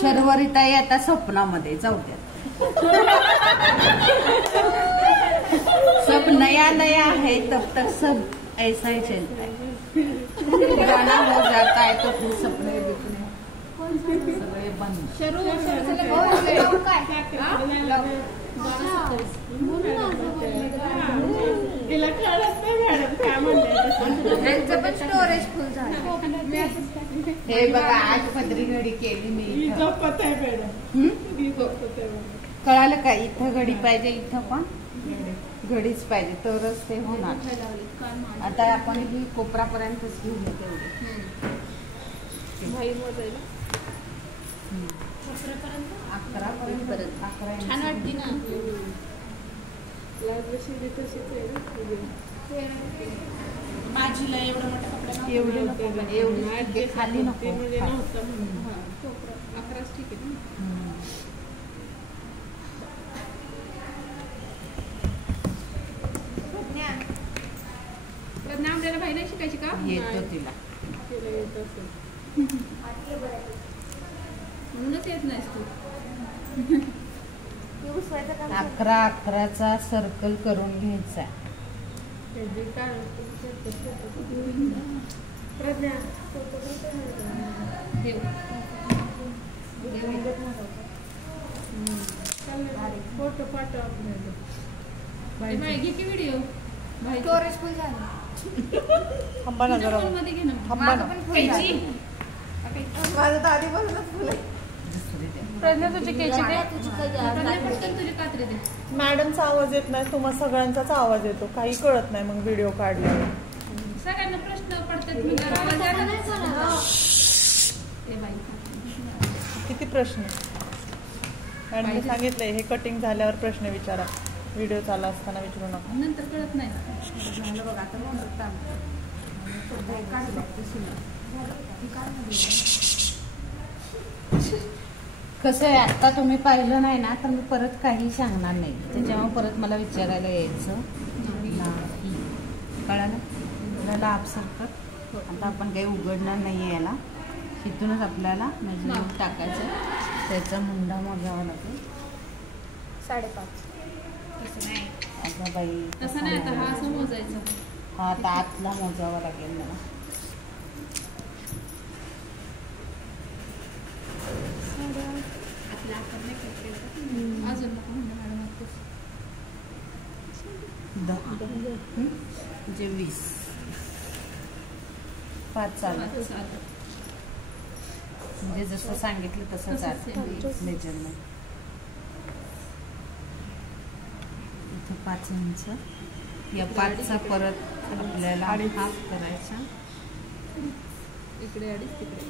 शर्वरीताई आता स्वप्नामध्ये जाऊ द्या. सब नया नया है तब तक सब ऐसा ही चलता है. पुराना हो जाता है तो फिर सपने सगळे बंद. स्टोरेज फुल झालं. हे बघा आज पदरी घडी केली मी. कळालं का? इथं घडी पाहिजे, इथं पण घडीच पाहिजे तरच ते होणार. आता आपण ही कोपरापर्यंतच घेऊन तेवढे 11 छान वाटते ना. माझीला एवढं मोठ्या कपड्या एवढे नको, एवढे खाली नको. 11 ठीक आहे ना. आपल्याला भाई नाही शिकायची का? येतो तिला. म्हणूनच येत नाहीस तू. 11 सर्कल करून घ्यायचा. फोटो पाठव. घे की व्हिडिओ. स्टोरेज फुल झालं. थांबा ना जरा. थांबा ना. माझं तर आधीपासूनच फुल आहे. प्रज्ञा तुझी केची दे. तुझी कात्री दे. मॅडमचा आवाज येत नाही, तुम्हाला सगळ्यांचाच आवाज येतो, काही कळत नाही मग व्हिडिओ काढल्यावर. सगळ्यांना प्रश्न पडतात. किती प्रश्न? मॅडमने सांगितलंय हे कटिंग झाल्यावर प्रश्न विचारा, व्हिडिओ चालू असताना विचारू नका. नंतर कळत नाही. बघ आता कसं आहे, आता तुम्ही पाहिलं नाही ना तर मी परत काही सांगणार नाही. त्याच्यामुळे परत मला विचारायला यायचं नाही. कळालं? आपल्याला आपसारखं आता आपण काही उघडणार नाही याला. इथूनच आपल्याला मेजरमेंट टाकायचं. त्याचा मुंडा मोजावा लागेल 5.5. अगं बाई तसं नाही. आता हा असं मोजायचं. हा आता आतला मोजावा लागेल मला. अजून 10 म्हणजे 20. 5 चालू म्हणजे जसं सांगितलं तसंच आहे मेजरमेंट. इथं 5 इंच. या 5चा परत आपल्याला हाफ करायचा. इकडे 2.5 तिकडे.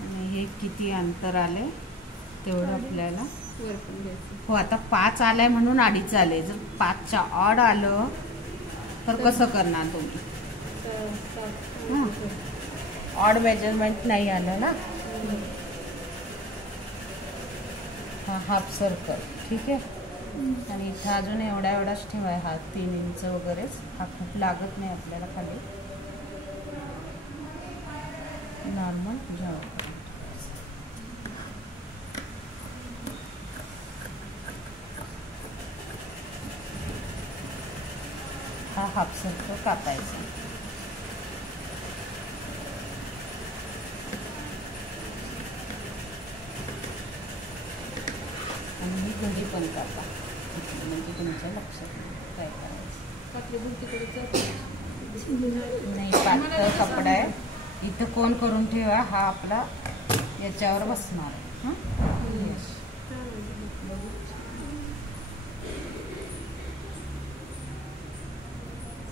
आणि हे किती अंतर आले तेवढं आपल्याला वर पण घ्यायचं. हो आता 5 आलाय म्हणून 2.5 आले. जर 5च्या ऑड आलं तर कसं करणार तुम्ही? ऑड मेजरमेंट नाही आलं ना. हा हाफ सर्कल ठीक आहे. आणि इथं अजून एवढाच ठेवाय. हा 3 इंच वगैरेच. हा खूप लागत नाही आपल्याला खाली. नॉर्मल जाऊ. हा हाफ सर्कल कापायचा. आणि ही घडी पण कापा म्हणजे तुमच्या लक्षात काय करायचं. नाही पातळ कपडा आहे. इथं कोण करून ठेवा. हा आपला याच्यावर बसणार.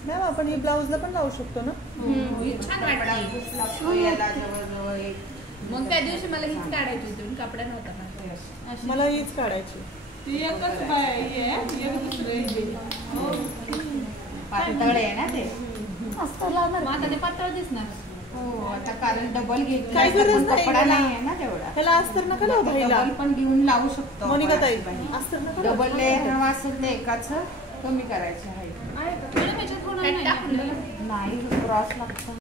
मॅम आपण ही ब्लाऊजला पण लावू शकतो ना. छान वाटतं. याला जवळजवळ एक. मग त्या दिवशी मला हीच काढायची होती. कपडा नव्हता मला हीच काढायची. पातळ आहे ना ते. आता ते पातळ दिसणार. हो आता कारण डबल घेतला. काही गरज नाही. कपडा नाही आहे ना तेवढा. ह्याला अस्तर नका लावू भाईला. डबल पण घेऊन लावू शकतो. मोनिका ताई अस्तर नका लावू. डबल लेअर असेल तर एकाच कमी करायचं आहे. नाही नाही क्रॉस लागतं.